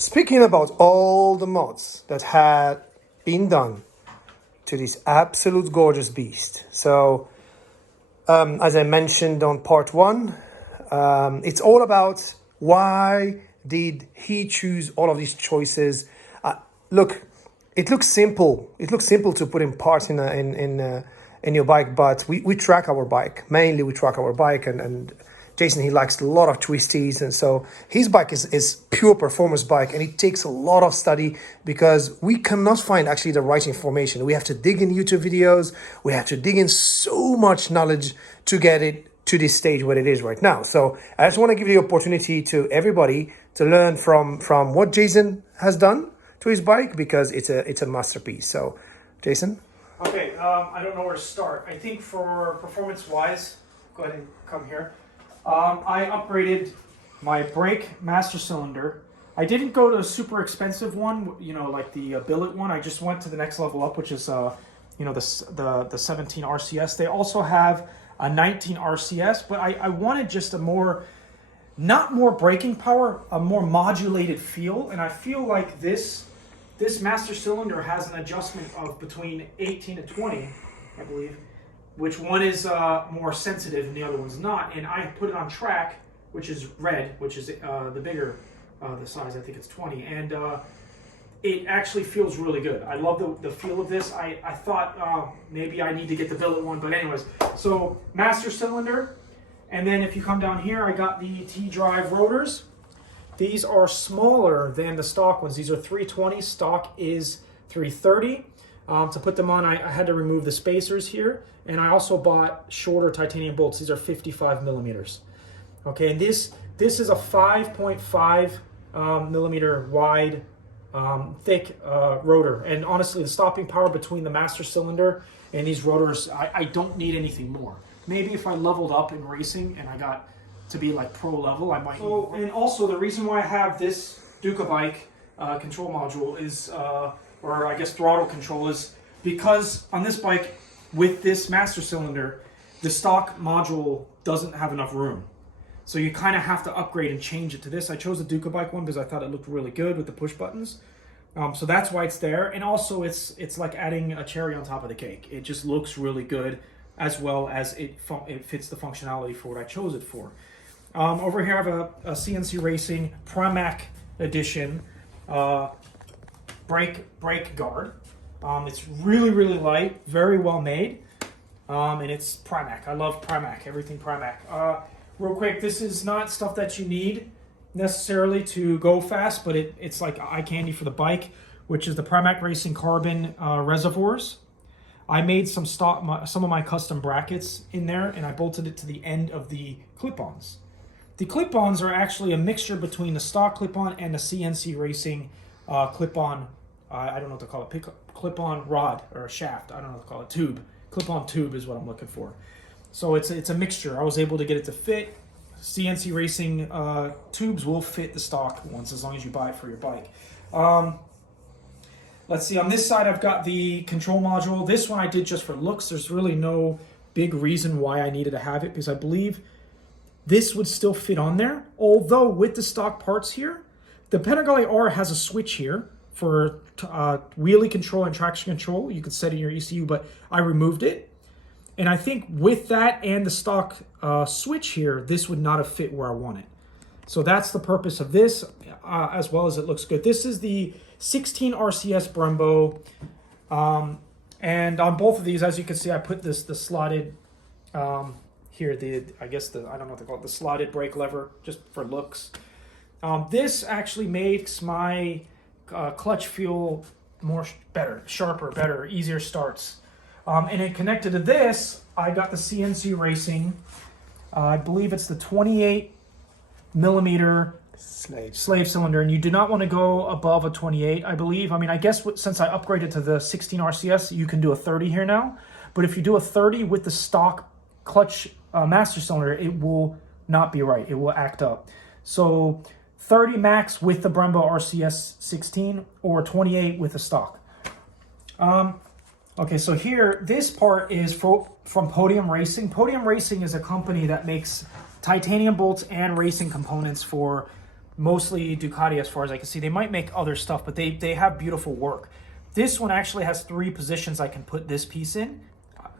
Speaking about all the mods that had been done to this absolute gorgeous beast. So, as I mentioned on part one, it's all about why did he choose all of these choices. Look, it looks simple. It looks simple to put in parts in your bike, but we track our bike. Mainly we track our bike, and Jason, he likes a lot of twisties, and so his bike is pure performance bike, and it takes a lot of study because we cannot find actually the right information. We have to dig in YouTube videos. We have to dig in so much knowledge to get it to this stage where it is right now. So I just want to give the opportunity to everybody to learn from what Jason has done to his bike, because it's a masterpiece. So, Jason? Okay, I don't know where to start. I think for performance-wise, go ahead and come here. I upgraded my brake master cylinder. I didn't go to a super expensive one, you know, like the billet one. I just went to the next level up, which is, you know, the 17 RCS. They also have a 19 RCS, but I wanted just a more, not more braking power, a more modulated feel. And I feel like this master cylinder has an adjustment of between 18 and 20, I believe, which one is more sensitive and the other one's not. And I put it on track, which is red, which is the bigger, the size, I think it's 20. And it actually feels really good. I love the feel of this. I thought maybe I need to get the billet one, but anyways. So master cylinder, and then if you come down here, I got the T-drive rotors. These are smaller than the stock ones. These are 320, stock is 330. To put them on, I had to remove the spacers here, and I also bought shorter titanium bolts. These are 55 millimeters. Okay, and this is a 5.5 millimeter wide, thick rotor. And honestly, the stopping power between the master cylinder and these rotors, I don't need anything more. Maybe if I leveled up in racing and I got to be like pro level, I might. Oh, and also the reason why I have this Ducati bike control module is, or I guess throttle control, is because on this bike with this master cylinder, the stock module doesn't have enough room. So you kind of have to upgrade and change it to this. I chose the Ducati bike one because I thought it looked really good with the push buttons. So that's why it's there. And also it's like adding a cherry on top of the cake. It just looks really good, as well as it fits the functionality for what I chose it for. Over here I have a CNC Racing Pramac edition brake guard. It's really, really light, very well made, and it's Pramac. I love Pramac, everything Pramac. Real quick, this is not stuff that you need necessarily to go fast, but it's like eye candy for the bike, which is the Pramac Racing carbon reservoirs. I made some of my custom brackets in there, and I bolted it to the end of the clip-ons. The clip-ons are actually a mixture between the stock clip-on and the CNC Racing clip-on, I don't know what to call it, clip-on rod or a shaft, I don't know what to call it, tube. Clip-on tube is what I'm looking for. So it's a mixture. I was able to get it to fit. CNC Racing tubes will fit the stock ones as long as you buy it for your bike. Let's see, on this side I've got the control module. This one I did just for looks. There's really no big reason why I needed to have it, because I believe this would still fit on there. Although with the stock parts here, the Panigale R has a switch here for wheelie control and traction control. You could set in your ECU, but I removed it. And I think with that and the stock switch here, this would not have fit where I want it. So that's the purpose of this, as well as it looks good. This is the 16 RCS Brembo. And on both of these, as you can see, I put the slotted, here, I don't know what to call it, the slotted brake lever, just for looks. This actually makes my clutch feel better, sharper, better, easier starts. And then connected to this, I got the CNC Racing. I believe it's the 28 millimeter slave cylinder, and you do not want to go above a 28, I believe. I mean, I guess since I upgraded to the 16 RCS, you can do a 30 here now. But if you do a 30 with the stock clutch master cylinder, it will not be right. It will act up. So 30 max with the Brembo RCS 16, or 28 with the stock. Okay, so here, this part is from Podium Racing. Podium Racing is a company that makes titanium bolts and racing components for mostly Ducati as far as I can see. They might make other stuff, but they have beautiful work. This one actually has 3 positions I can put this piece in,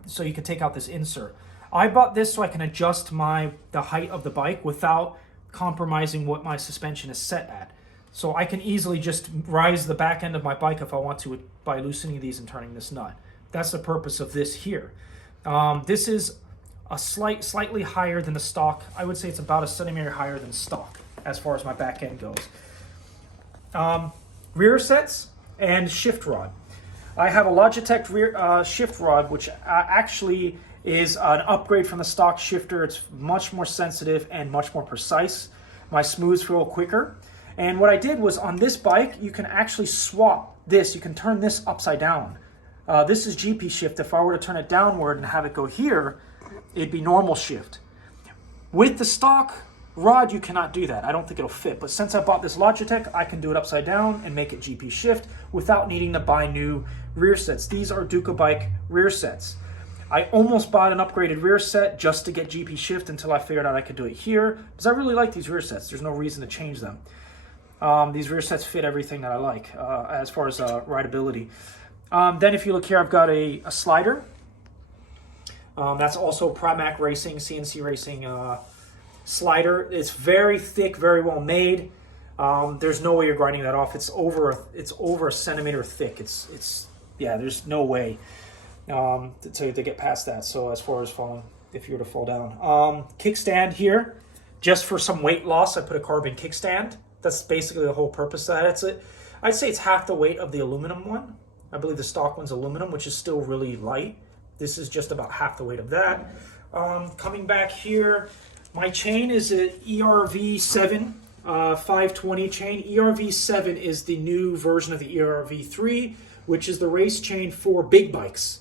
so you can take out this insert. I bought this so I can adjust the height of the bike without compromising what my suspension is set at. So I can easily just rise the back end of my bike if I want to by loosening these and turning this nut. That's the purpose of this here. This is a slightly higher than the stock. I would say it's about a centimeter higher than stock as far as my back end goes. Rear sets and shift rod. I have a Logitech rear shift rod, which actually is an upgrade from the stock shifter. It's much more sensitive and much more precise. My smooths feel quicker. And what I did was on this bike, you can actually swap this. You can turn this upside down. This is GP shift. If I were to turn it downward and have it go here, it'd be normal shift. With the stock rod, you cannot do that. I don't think it'll fit. But since I bought this Logitech, I can do it upside down and make it GP shift without needing to buy new rear sets. These are Duca bike rear sets. I almost bought an upgraded rear set just to get GP shift until I figured out I could do it here, because I really like these rear sets. There's no reason to change them. These rear sets fit everything that I like as far as rideability. Then if you look here, I've got a slider. That's also Pramac Racing, CNC Racing slider. It's very thick, very well made. There's no way you're grinding that off. It's over a centimeter thick. Yeah, there's no way to get past that. So as far as falling, if you were to fall down. Kickstand here, just for some weight loss, I put a carbon kickstand. That's basically the whole purpose of that. I'd say it's half the weight of the aluminum one. I believe the stock one's aluminum, which is still really light. This is just about half the weight of that. Coming back here, my chain is an ERV7 520 chain. ERV7 is the new version of the ERV3, which is the race chain for big bikes.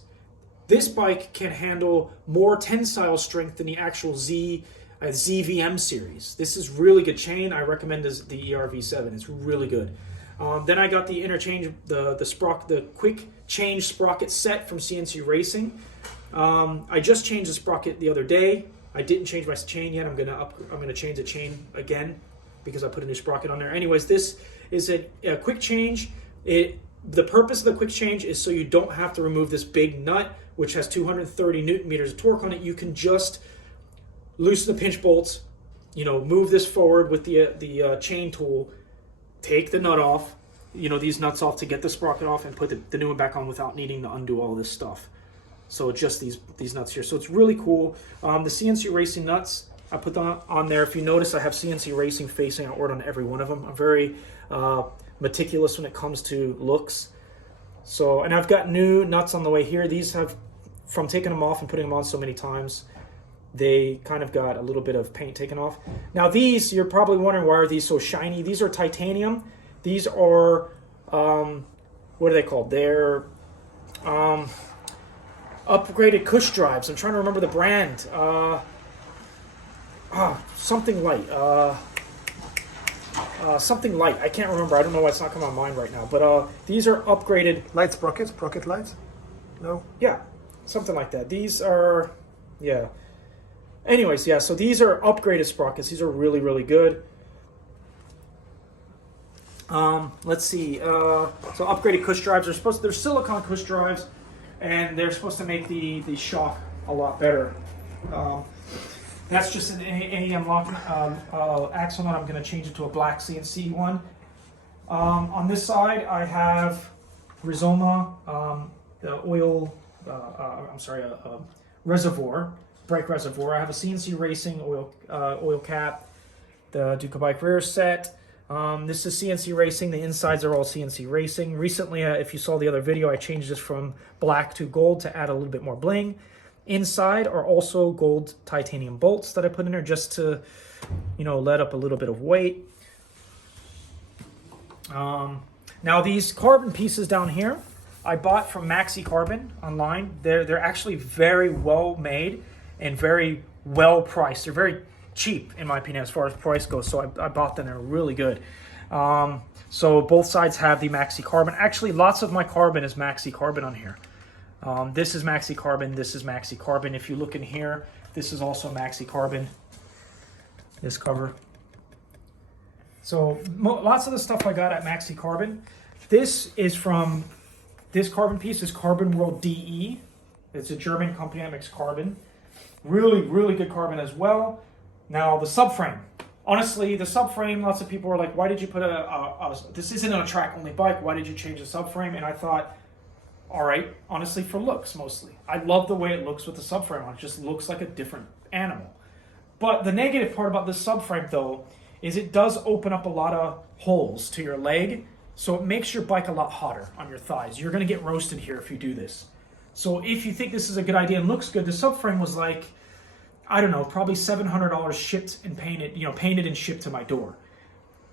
This bike can handle more tensile strength than the actual ZVM series. This is really good chain. I recommend the ERV7. It's really good. Then I got the interchange, the quick change sprocket set from CNC Racing. I just changed the sprocket the other day. I didn't change my chain yet. I'm gonna change the chain again because I put a new sprocket on there. Anyways, this is a quick change. The purpose of the quick change is so you don't have to remove this big nut, which has 230 Newton meters of torque on it. You can just loosen the pinch bolts, move this forward with the chain tool, take the nut off, these nuts off to get the sprocket off, and put the new one back on without needing to undo all this stuff. So just these nuts here. So it's really cool. The CNC Racing nuts, I put them on there. If you notice, I have CNC Racing facing outward on every one of them. I'm very meticulous when it comes to looks. So, and I've got new nuts on the way here. These have, from taking them off and putting them on so many times, they kind of got a little bit of paint taken off. Now these, you're probably wondering, why are these so shiny? These are titanium. These are, what are they called? They're upgraded cush drives. I'm trying to remember the brand. Something light. Something light. I can't remember. I don't know why it's not coming on mind right now. But these are upgraded. Light sprockets? Sprocket lights? No? Yeah, something like that. These are, yeah. Anyways, yeah, so these are upgraded sprockets. These are really, really good. Let's see. So upgraded cush drives. They're silicone cush drives, and they're supposed to make the shock a lot better. That's just an AEM lock axle nut. I'm going to change it to a black CNC one. On this side, I have Rizoma, the oil. Reservoir. Brake reservoir. I have a CNC Racing oil cap, the Duca bike rear set. This is CNC Racing. The insides are all CNC Racing. Recently, if you saw the other video, I changed this from black to gold to add a little bit more bling. Inside are also gold titanium bolts that I put in there just to, let up a little bit of weight. Now these carbon pieces down here, I bought from Maxi Carbon online. They're actually very well made and very well priced. They're very cheap, in my opinion, as far as price goes. So I bought them. They're really good. So both sides have the Maxi Carbon. Actually, lots of my carbon is Maxi Carbon on here. This is Maxi Carbon. This is Maxi Carbon. If you look in here, this is also Maxi Carbon. This cover. So lots of the stuff I got at Maxi Carbon. This is from, this carbon piece is Carbon World DE. It's a German company that makes carbon. Really, really good carbon as well. Now the subframe. Honestly, the subframe, lots of people are like, why did you put this isn't a track only bike, why did you change the subframe? And I thought, all right, honestly for looks mostly. I love the way it looks with the subframe on. It just looks like a different animal. But the negative part about this subframe though, is it does open up a lot of holes to your leg. So it makes your bike a lot hotter on your thighs. You're gonna get roasted here if you do this. So if you think this is a good idea and looks good, the subframe was like, I don't know, probably $700 shipped and painted, painted and shipped to my door.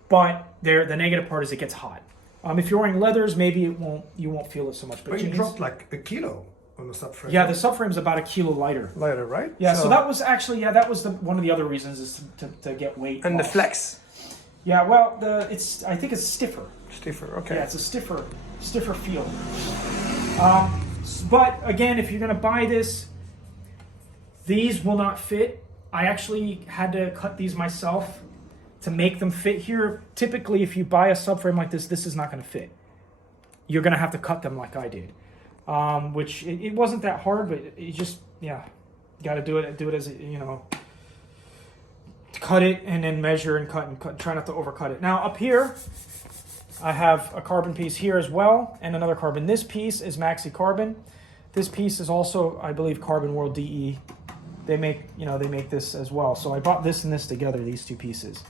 But the negative part is it gets hot. If you're wearing leathers, maybe you won't feel it so much. But you dropped like a kilo on the subframe. Yeah, the subframe's about a kilo lighter. Lighter, right? Yeah, so that was actually, that was one of the other reasons is to get weight And off. the flex. Yeah, well, I think it's stiffer. Stiffer, okay. Yeah, it's a stiffer feel. But again, if you're gonna buy this, these will not fit. I actually had to cut these myself to make them fit here. Typically, if you buy a subframe like this is not gonna fit. You're gonna have to cut them like I did. Which it wasn't that hard, but it just, you gotta do it as, cut it and then measure and cut, try not to overcut it. Now up here, I have a carbon piece here as well, and another carbon. This piece is Maxi Carbon. This piece is also, I believe, Carbon World DE. They make this as well. So I bought this and this together, these two pieces.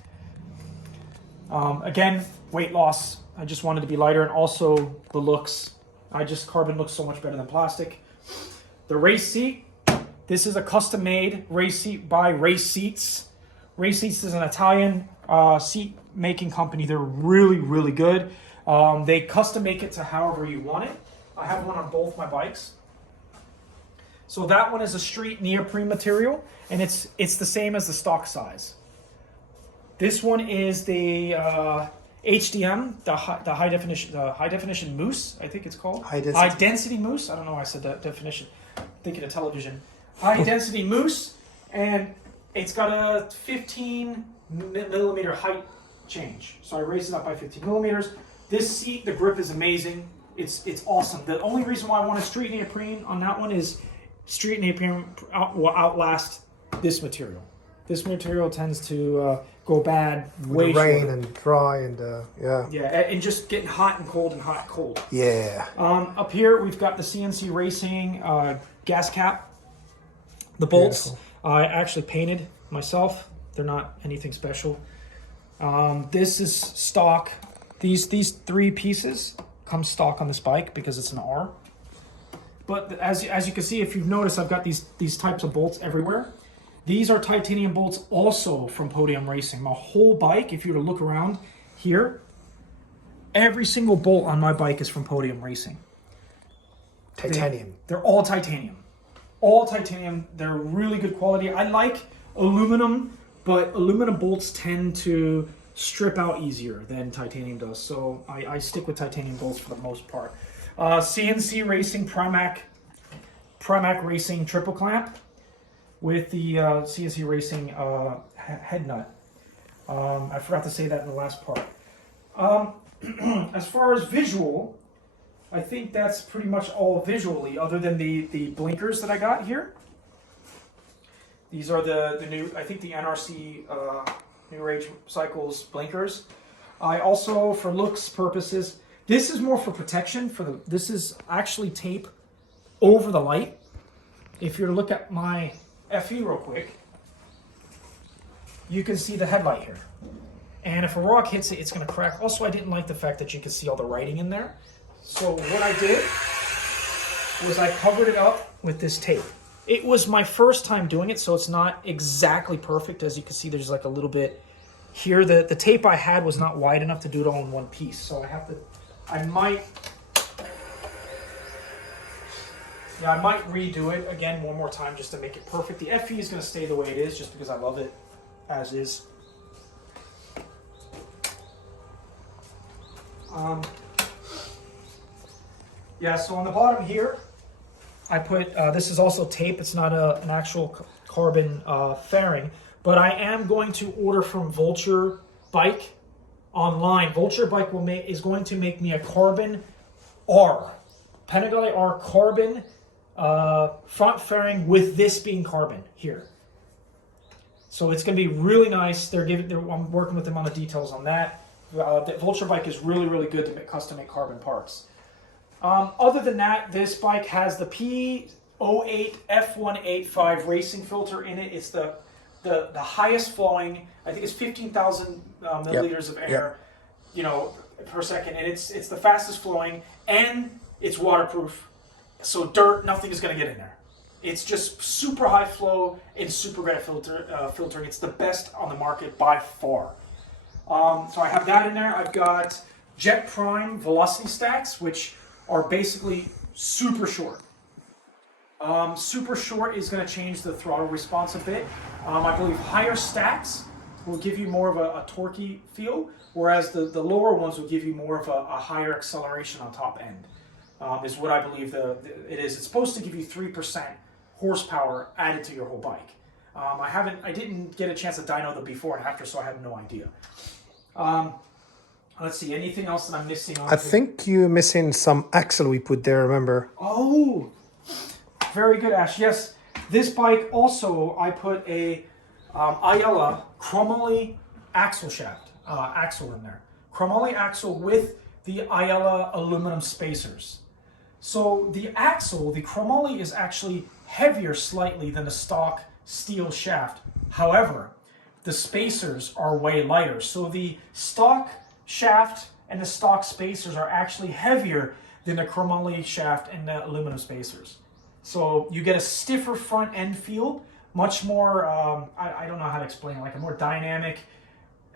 Again, weight loss. I just wanted to be lighter, and also the looks. Carbon looks so much better than plastic. The race seat. This is a custom-made race seat by Race Seats. Race Seats is an Italian seat making company. They're really, really good. They custom make it to however you want it. I have one on both my bikes. So that one is a street neoprene material, and it's the same as the stock size. This one is the HDM, the high definition moose, I think it's called. High density moose. I don't know why I said that definition. Thinking of television. High density moose, and it's got a 15 millimeter height change. So I raised it up by 15 millimeters. This seat, the grip is amazing. It's awesome. The only reason why I want a street neoprene on that one is street neoprene will outlast this material. This material tends to go bad way with rain shorter. And dry and and just getting hot and cold and hot and cold. Yeah. Up here we've got the CNC Racing gas cap. The bolts I actually painted myself. They're not anything special. This is stock. These three pieces come stock on this bike because it's an R. But as you can see, if you've noticed, I've got these types of bolts everywhere. These are titanium bolts also from Podium Racing. My whole bike, if you were to look around here, every single bolt on my bike is from Podium Racing. Titanium. They're all titanium. All titanium. They're really good quality. I like aluminum, but aluminum bolts tend to strip out easier than titanium does. So I stick with titanium bolts for the most part. CNC Racing Primac Racing triple clamp with the CNC Racing head nut. I forgot to say that in the last part. As far as visual, I think that's pretty much all visually, other than the blinkers that I got here. These are the new, I think the NRC New Age Cycles blinkers. I also, for looks purposes, this is more for protection. This is actually tape over the light. If you were to look at my FE real quick, you can see the headlight here. And if a rock hits it, it's going to crack. Also, I didn't like the fact that you could see all the writing in there. So what I did was I covered it up with this tape. It was my first time doing it, so it's not exactly perfect. As you can see, there's like a little bit here. The tape I had was not wide enough to do it all in one piece. So I might redo it again one more time just to make it perfect. The FE is going to stay the way it is just because I love it as is. So on the bottom here, I put, this is also tape. It's not an actual carbon fairing, but I am going to order from Vulture Bike online. Vulture Bike is going to make me a carbon R. Panigale R carbon front fairing with this being carbon here. So it's going to be really nice. I'm working with them on the details on that. The Vulture Bike is really, really good to make custom make carbon parts. Other than that, this bike has the P08 F185 racing filter in it. It's the highest flowing. I think it's 15,000 milliliters of air, per second, and it's the fastest flowing, and it's waterproof. So dirt, nothing is going to get in there. It's just super high flow and super great filtering. It's the best on the market by far. So I have that in there. I've got Jet Prime velocity stacks, which are basically super short. Super short is going to change the throttle response a bit. I believe higher stacks will give you more of a torquey feel, whereas the lower ones will give you more of a higher acceleration on top end, is what I believe it is. It's supposed to give you 3% horsepower added to your whole bike. I didn't get a chance to dyno the before and after, so I have no idea. Let's see, anything else that I'm missing on? I think you're missing some axle we put there, remember? Oh, very good, Ash. Yes, this bike also, I put a Ayala chromoly axle in there. Chromoly axle with the Ayala aluminum spacers. So the chromoly is actually heavier slightly than the stock steel shaft. However, the spacers are way lighter. So the stock shaft and the stock spacers are actually heavier than the chromoly shaft and the aluminum spacers. So you get a stiffer front end feel, much more, I don't know how to explain it, like a more dynamic,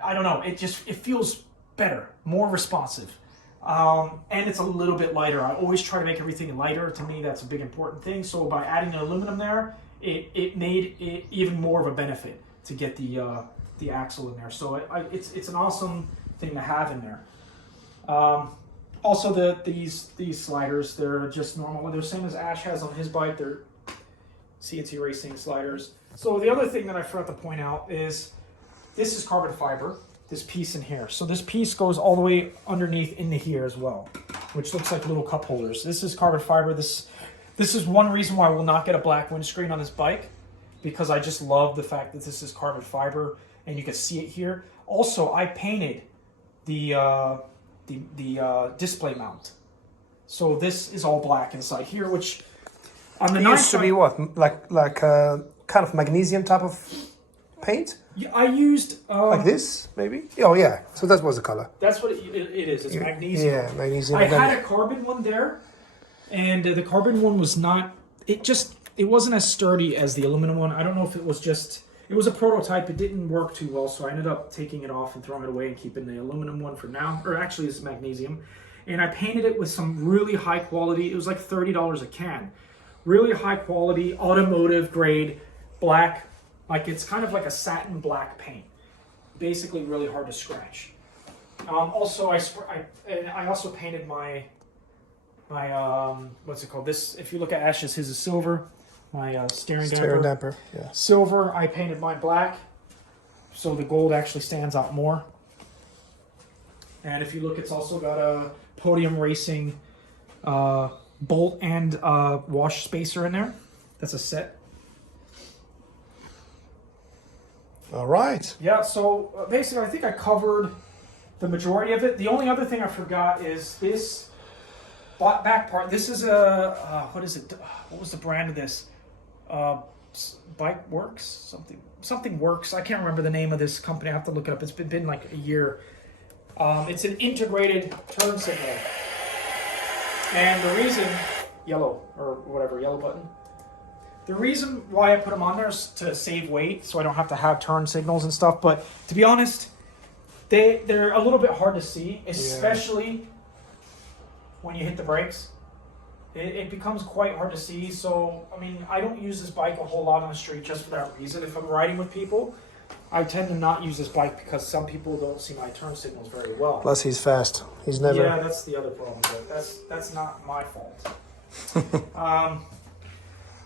I don't know, it feels better, more responsive. And it's a little bit lighter. I always try to make everything lighter. To me, that's a big important thing. So by adding the aluminum there, it made it even more of a benefit to get the axle in there. So it's an awesome thing to have in there. Also, these sliders, they're just normal. They're the same as Ash has on his bike. They're CNC Racing sliders. So the other thing that I forgot to point out is this is carbon fiber, this piece in here. So this piece goes all the way underneath into here as well, which looks like little cup holders. This is carbon fiber. This is one reason why I will not get a black windscreen on this bike, because I just love the fact that this is carbon fiber and you can see it here. Also, I painted the display mount. So this is all black inside here, which on the used to be what, like kind of magnesium type of paint? Yeah, I used like this, maybe. Oh yeah, so that was the color. That's what it is. It's magnesium. Yeah, magnesium. I had a carbon one there, and the carbon one was not. It wasn't as sturdy as the aluminum one. I don't know if it was just. It was a prototype. It didn't work too well, so I ended up taking it off and throwing it away and keeping the aluminum one for now. Or actually, it's magnesium. And I painted it with some really high quality. It was like $30 a can. Really high quality, automotive grade, black. Like it's kind of like a satin black paint. Basically, really hard to scratch. Also, I also painted my what's it called? This, if you look at Ash's, his is silver. My steering damper. Yeah. Silver. I painted mine black, so the gold actually stands out more. And if you look, it's also got a Podium Racing bolt and wash spacer in there. That's a set. All right. Yeah, so basically I think I covered the majority of it. The only other thing I forgot is this back part. This is a, what is it? What was the brand of this? Bike Works? Something Works. I can't remember the name of this company. I have to look it up. It's been like a year. It's an integrated turn signal. And the reason, yellow button. The reason why I put them on there is to save weight, so I don't have to have turn signals and stuff. But to be honest, they're a little bit hard to see, especially when you hit the brakes. It becomes quite hard to see. So, I mean, I don't use this bike a whole lot on the street just for that reason. If I'm riding with people, I tend to not use this bike because some people don't see my turn signals very well. Plus, he's fast. He's never. Yeah, that's the other problem. But that's not my fault.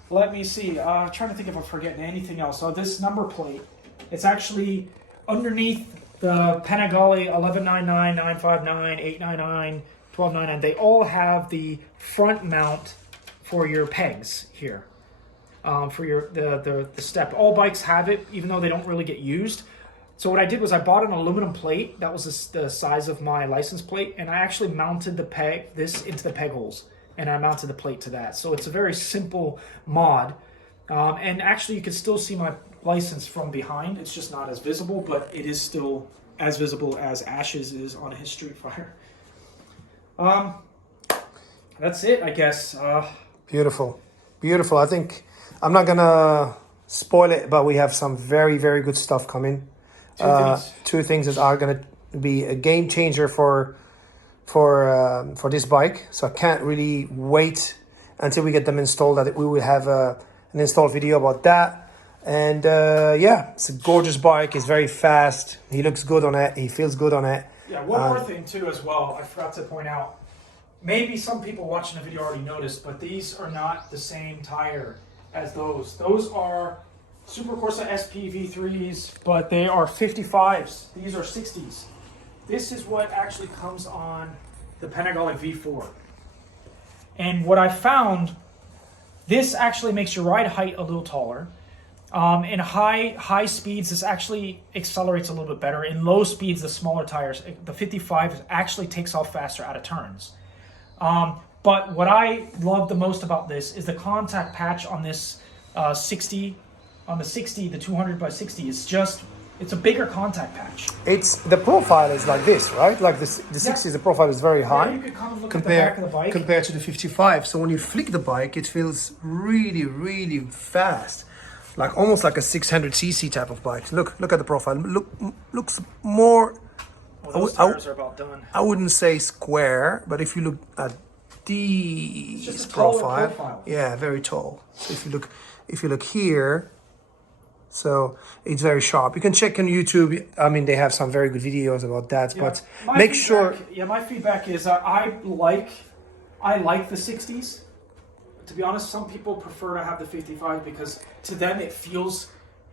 Let me see. Trying to think if I'm forgetting anything else. So this number plate, it's actually underneath the Panigale 1199, 959, 899, 1299, they all have the front mount for your pegs here. For your the step. All bikes have it, even though they don't really get used. So what I did was I bought an aluminum plate that was the size of my license plate, and I actually mounted this into the peg holes, and I mounted the plate to that. So it's a very simple mod, and actually you can still see my license from behind. It's just not as visible, but it is still as visible as Ash's is on his Street Fighter. That's it, I guess. Beautiful, beautiful. I think I'm not gonna spoil it, but we have some very, very good stuff coming. Two things that are going to be a game changer for this bike. So I can't really wait until we get them installed. That we will have an install video about that. And yeah, it's a gorgeous bike. It's very fast. He looks good on it. He feels good on it. Yeah. One more thing too, as well. I forgot to point out. Maybe some people watching the video already noticed, but these are not the same tire as those. Those are Super Corsa SP V3s, but they are 55s. These are 60s. This is what actually comes on the Panigale V4. And what I found, this actually makes your ride height a little taller. In high speeds, this actually accelerates a little bit better. In low speeds, the smaller tires, the 55 actually takes off faster out of turns. But what I love the most about this is the contact patch on this 60. On the 60, the 200 by 60 is just, it's a bigger contact patch. It's the profile is like this, right? Like the 60, the profile is very high. Yeah, you could kind of look at the back of the bike. Compared to the 55. So when you flick the bike, it feels really, really fast. Like almost like a 600cc type of bike. Look at the profile. Looks more. Well, those tires are about done. I wouldn't say square, but if you look at this profile, yeah, very tall. So if you look here. So it's very sharp. You can check on YouTube. I mean, they have some very good videos about that. Yeah. But make sure. Yeah, my feedback is I like the 60s. To be honest, some people prefer to have the 55 because to them it feels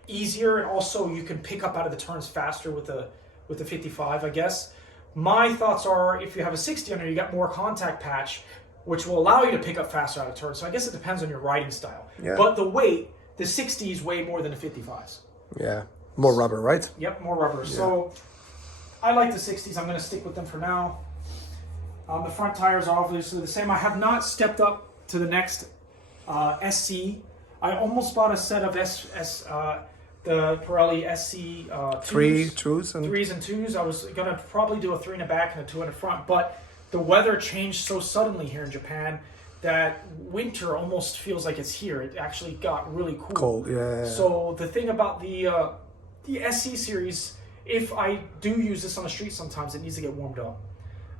easier, and also you can pick up out of the turns faster with the 55. I guess my thoughts are if you have a 60 under, you got more contact patch, which will allow you to pick up faster out of turns. So I guess it depends on your riding style. Yeah. But the weight. The 60s weigh more than the 55s. Yeah, more rubber, right? Yep, more rubber. Yeah. So I like the 60s. I'm going to stick with them for now. The front tires are obviously the same. I have not stepped up to the next SC. I almost bought a set of the Pirelli SC threes and twos. I was going to probably do a 3 in the back and a 2 in the front, but the weather changed so suddenly here in Japan that winter almost feels like it's here. It actually got really cool. Cold, yeah. So the thing about the SC series, if I do use this on the street sometimes, it needs to get warmed up.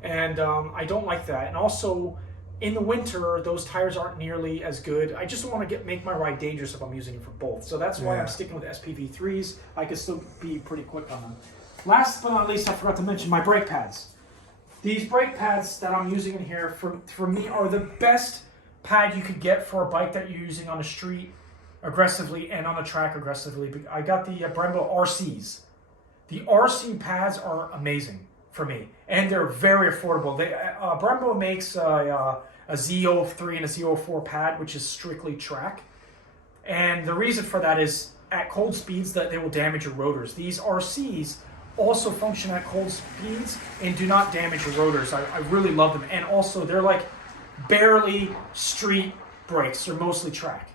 And I don't like that. And also, in the winter, those tires aren't nearly as good. I just want to make my ride dangerous if I'm using it for both. So that's why I'm sticking with SPV3s. I can still be pretty quick on them. Last but not least, I forgot to mention my brake pads. These brake pads that I'm using in here, for me, are the best pad you could get for a bike that you're using on the street aggressively and on the track aggressively. I got the Brembo RCs. The RC pads are amazing for me, and they're very affordable. Brembo makes a Z03 and a Z04 pad, which is strictly track. And the reason for that is at cold speeds that they will damage your rotors. These RCs also function at cold speeds and do not damage your rotors. I really love them. And also they're like barely street brakes. They're mostly track.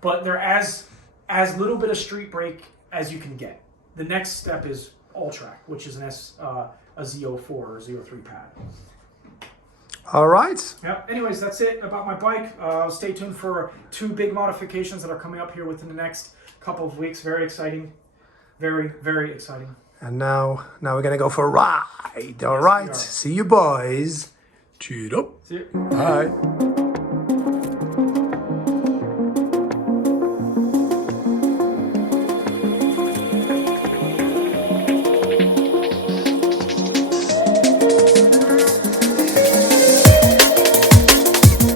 But they're as little bit of street brake as you can get. The next step is all track, which is a Z04 or Z03 pad. All right. Yeah. Anyways, that's it about my bike. Stay tuned for 2 big modifications that are coming up here within the next couple of weeks. Very exciting. Very, very exciting. And now we're going to go for a ride. All right. See you, boys. Cheer up. See you. Bye.